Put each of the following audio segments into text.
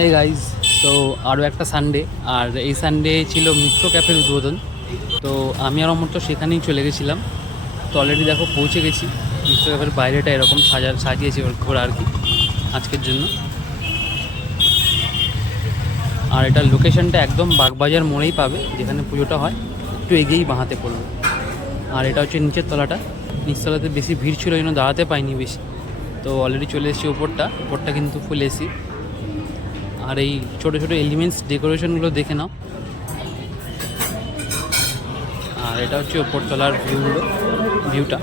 Hey guys তো আরও একটা সানডে আর এই সানডে ছিল মিত্র ক্যাফের উদ্বোধন। তো আমি আর অমর তো সেখানেই চলে গেছিলাম। তো অলরেডি দেখো পৌঁছে গেছি। মিত্র ক্যাফের বাইরেটা এরকম সাজা, সাজিয়েছে ঘোরা আর কি, আজকের জন্য। আর এটার লোকেশনটা একদম বাগবাজার মোড়েই পাবে, যেখানে পুজোটা হয়। একটু এগিয়েই বাঁহাতে পড়বে। আর এটা হচ্ছে নিচের তলাটা। নিচতলাতে বেশি ভিড় ছিল জন্য দাঁড়াতে পাইনি বেশি। তো অলরেডি চলে এসেছি ওপরটা। ওপরটা কিন্তু ফুল এসি আর এই ছোট ছোট এলিমেন্টস ডেকোরেশনগুলো দেখে নাও। আর এটা হচ্ছে ওপরতলার ভিউগুলো ভিউটা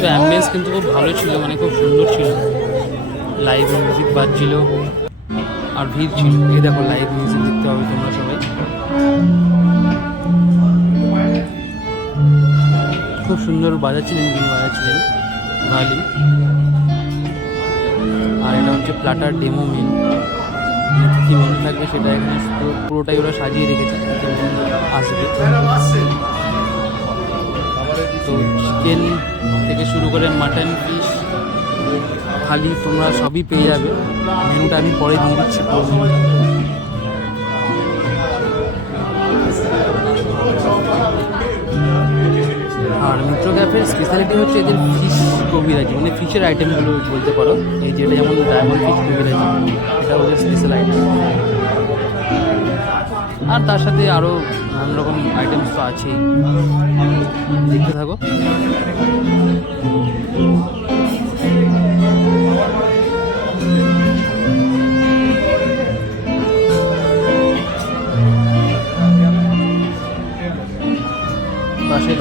তো অ্যাম্বিয়েন্স কিন্তু খুব ভালো ছিল মানে খুব সুন্দর ছিল। Live music বাজছিল। আর ভিড় ছিল। এই দেখো লাইভ মিউজিক দেখতে হবে তোমরা সবাই। সুন্দর বাজাচ্ছিলেন যিনি বাজাচ্ছিলেন ভালি আর এটা হচ্ছে প্লাটার ডেমো মেন কী মেনু থাকবে সেটা এখানে পুরোটাই ওরা সাজিয়ে রেখেছে। আসবে। তো চিকেন থেকে শুরু করে মাটন ফিশ থালি তোমরা সবই পেয়ে যাবে। মেনুটা আমি পরে দিয়ে দিচ্ছি। ক্যাফের স্পেশালিটি হচ্ছে এদের ফিশ কবিরাজি মানে ফিশের আইটেমগুলো বলতে পারো। এই যেটা যেমন ডায়মন্ড ফিশ কবিরাজি এটা ওদের স্পেশাল আইটেম আর তার সাথে আরও নানান রকম আইটেমস তো আছেই। দেখতে থাকো।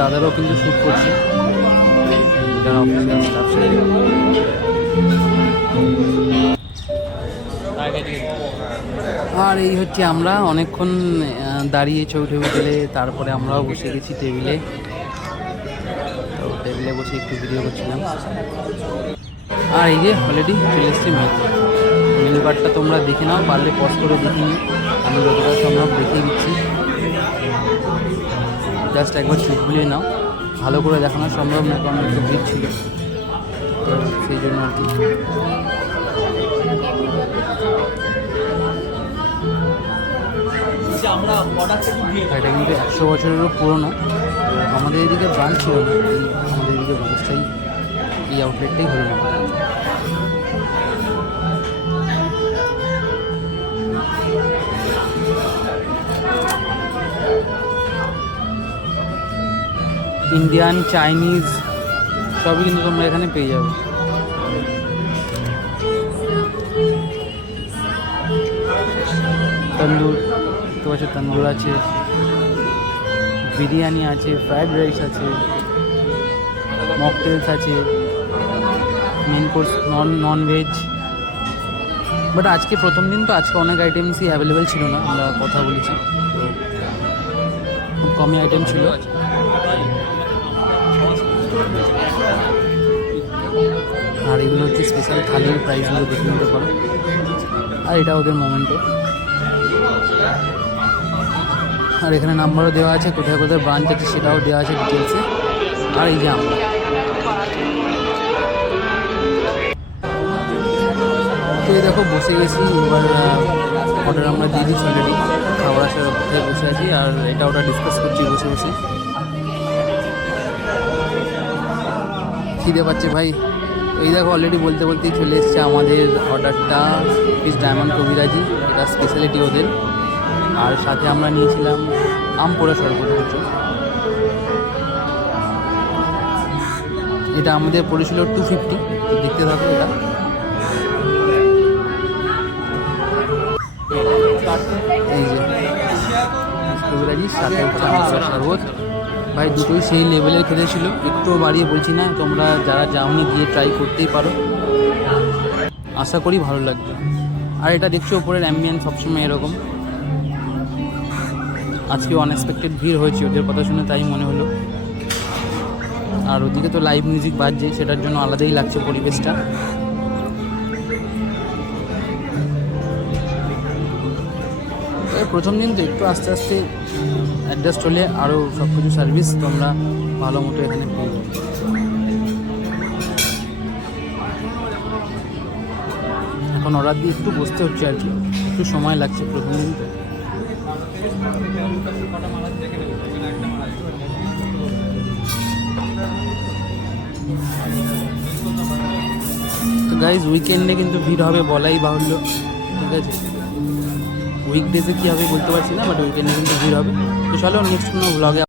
পাশে দাদারাও কিন্তু শ্যুট করছে। আর এই হচ্ছে আমরা, অনেকক্ষণ দাঁড়িয়ে ছবি টবি তুলে তারপরে আমরাও বসে গেছি টেবিলে। তো টেবিলে বসে একটু ভিডিও করছিলাম। আর এই যে অলরেডি চলে এসছে মেনু কার্ডটা তোমরা দেখে নাও, পারলে পজ করে দেখে নিও। আমি যতটা সম্ভব দেখিয়ে দিচ্ছি। জাস্ট একবার চোখ বুলিয়ে নাও। ভালো করে দেখানো সম্ভব না, কারণ একটু ভিড় ছিল। তো সেই জন্য আর কি। এটা কিন্তু একশো বছরেরও পুরনো। আমাদের এদিকে ব্রাঞ্চ ছিল না। আমাদের এদিকে ব্রাঞ্চটাই এই আউটলেটটাই হলো না। ইন্ডিয়ান চাইনিজ সবই কিন্তু তোমরা এখানে পেয়ে যাবে। তন্দুর তো আছে তন্দুর আছে, বিরিয়ানি আছে ফ্রাইড রাইস আছে মকটেলস আছে main course non non veg but আজকে প্রথম দিন তো আজকে অনেক আইটেমসই অ্যাভেলেবেল ছিল না, আমরা কথা বলেছি। খুব কমই আইটেম ছিল। আর এগুলো হচ্ছে স্পেশাল থালির প্রাইসগুলো দেখে নিতে পারো। আর এটা ওদের মোমেন্টো আর এখানে নাম্বারও দেওয়া আছে, কোথায় কোথায় ব্রাঞ্চ আছে সেটাও দেওয়া আছে ডিটেলসে আর এই যে আমরা দেখো, বসে গেছি, এবার অর্ডার আমরা দিয়ে দিচ্ছি অলরেডি খাবার আসার বসে আছি, আর এটা ওটা ডিসকাস করছি বসে বসে। খিদে পাচ্ছে ভাই। এই দেখো অলরেডি বলতে বলতেই চলে এসছে আমাদের অর্ডারটা পিস ডায়মন্ড কবিরাজি, এটা স্পেশালিটি ওদের। আর সাথে আমরা নিয়েছিলাম আম পোড়া শরবত। হচ্ছে এটা আমাদের পড়েছিল টু ফিফটি দেখতে থাকো এটা। এই যে, কবিরাজি, সাথে হচ্ছে আম পোড়া শরবত। ভাই দুটোই সেই লেভেলের খেতে ছিল একটু বাড়িয়ে বলছি না, তোমরা যারা যাওনি গিয়ে ট্রাই করতেই পারো। আশা করি ভালো লাগবে। আর এটা দেখছ ওপরের অ্যাম্বিয়েন্স সবসময় এরকম। আজকে আনএক্সপেক্টেড ভিড় হয়েছে, ওদের কথা শুনে তাই মনে হলো। আর ওদিকে তো লাইভ মিউজিক বাজছে, সেটার জন্য আলাদাই লাগছে পরিবেশটা। প্রথম দিন তো একটু আস্তে আস্তে অ্যাডজাস্ট হলে আরও সব কিছু সার্ভিস তোমরা ভালো মতো এখানে পেয়ে এখন অর্ডার দিয়ে একটু বসতে হচ্ছে আর কি। একটু সময় লাগছে প্রথম দিন। তো গাইজ উইকেন্ডে কিন্তু ভিড় হবে বলাই বাহুল্য। ঠিক আছে? উইকডেজে কী হবে বলতে পারছি না বাট উইকেন্ডে কিন্তু ভিড় হবে। তো চলো নেক্সট কোনো ব্লগে